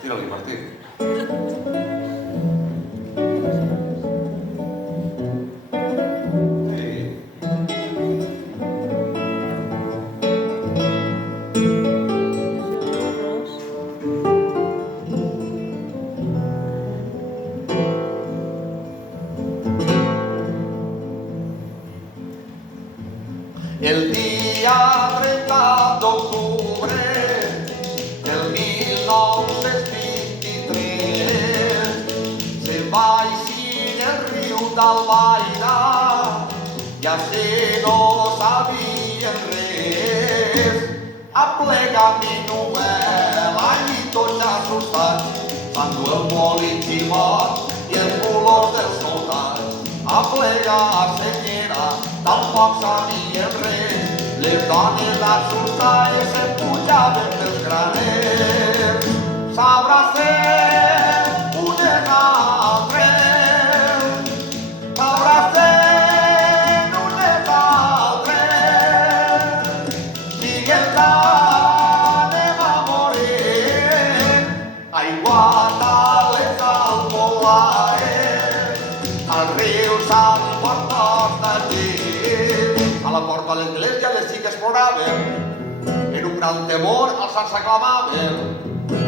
Tira-li, Martí. El día 30 d'octubre del 1923 se va eixir el riu d'Albaida, ja se no sabien res. Aplega Minuela i tots assustats, s'endú el polit i mort i els colors dels soldats. Aplega senyera, tampoc sabien res, les dones assustades s'empujaven pels graners. S'abracen unes altres, s'abracen unes altres, digues que anem a morir, aiguat a les almolaes, al riu Sant Portos de Gir. A la porta de l'església les xiques ploraven, en un gran temor els sants s'aclamaven.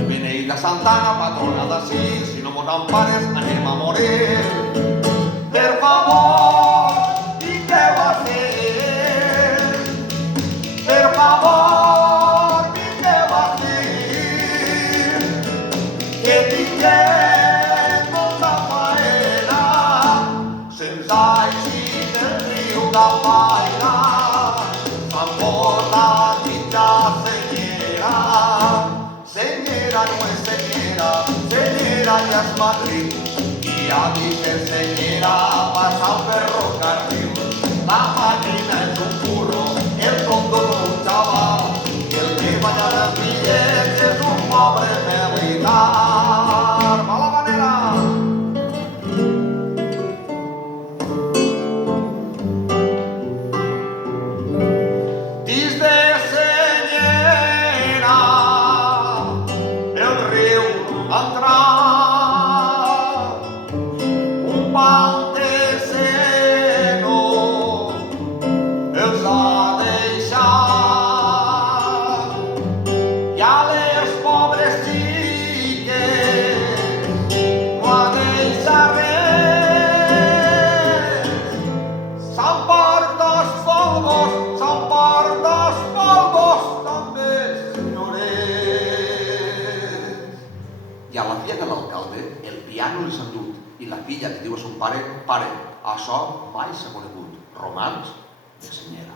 Beneïda Santana, patrona d'ací, si no mos empares anem a morir. Per favor, vingueu ací. Per favor, vingueu ací. Que tinguem molta faena, se'ns ha eixit el riu d'Albaida, s'han posat mitja senyera. Senyera no és senyera, senyera ja és Madrid, i ha dit que senyera passa el ferrocarril. La màquina és un burro, el tonto és un xaval, i el que balla els bitllets és un pobre militar. Mala manera! Dis de senyera, el riu entrà, un banc de seno els ha deixat, i a les pobres xiques no ha deixat res. S'emporta els polvos també, senyores. I a la filla de l'alcalde el piano li s'ha endut, i la filla que diu a son pare, pare, això mai s'ha conegut, romans de senyera.